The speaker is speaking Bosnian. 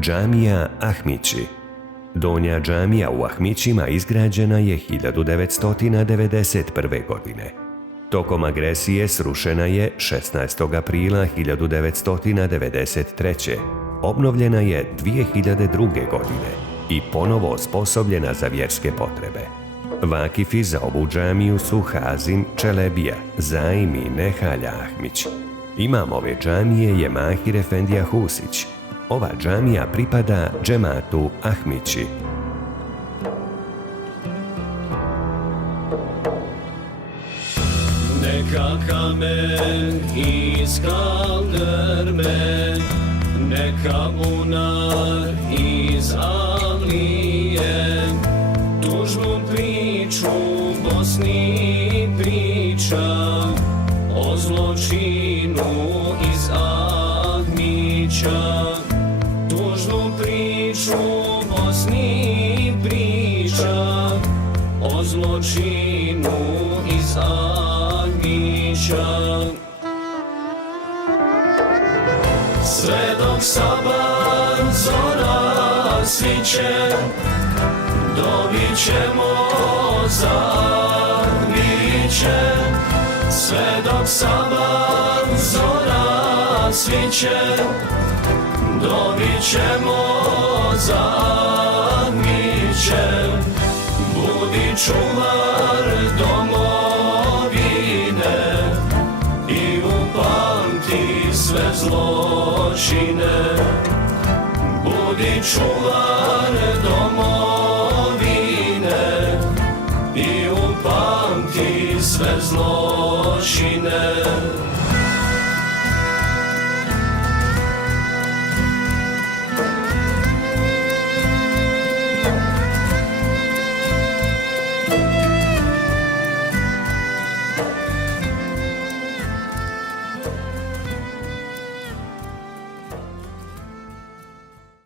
Džamija Ahmići. Donja džamija u Ahmićima izgrađena je 1991. godine. Tokom agresije srušena je 16. aprila 1993. Obnovljena je 2002. godine i ponovo osposobljena za vjerske potrebe. Vakifi za ovu džamiju su Hazim Čelebija, Zaim i Nehalja Ahmić. Imam ove džamije je Mahir Efendija Husić. Ova džamija pripada džematu Ahmići. Neka kamen iskaldrme, neka bunar iz Avlije, tužnu priču Bosni priča, o zločinu iz Ahmića. Tužnu priču Bosni priča, o zločinu iz Ahmića. Sve dok saban zora sviće, dobit ćemo za Ahmiće. Sve dok saban zora sviće, dobit ćemo za Ahmiće. Budi čuvar domovine i upamti sve zločine. Budi čuvar domovine i upamti sve zločine.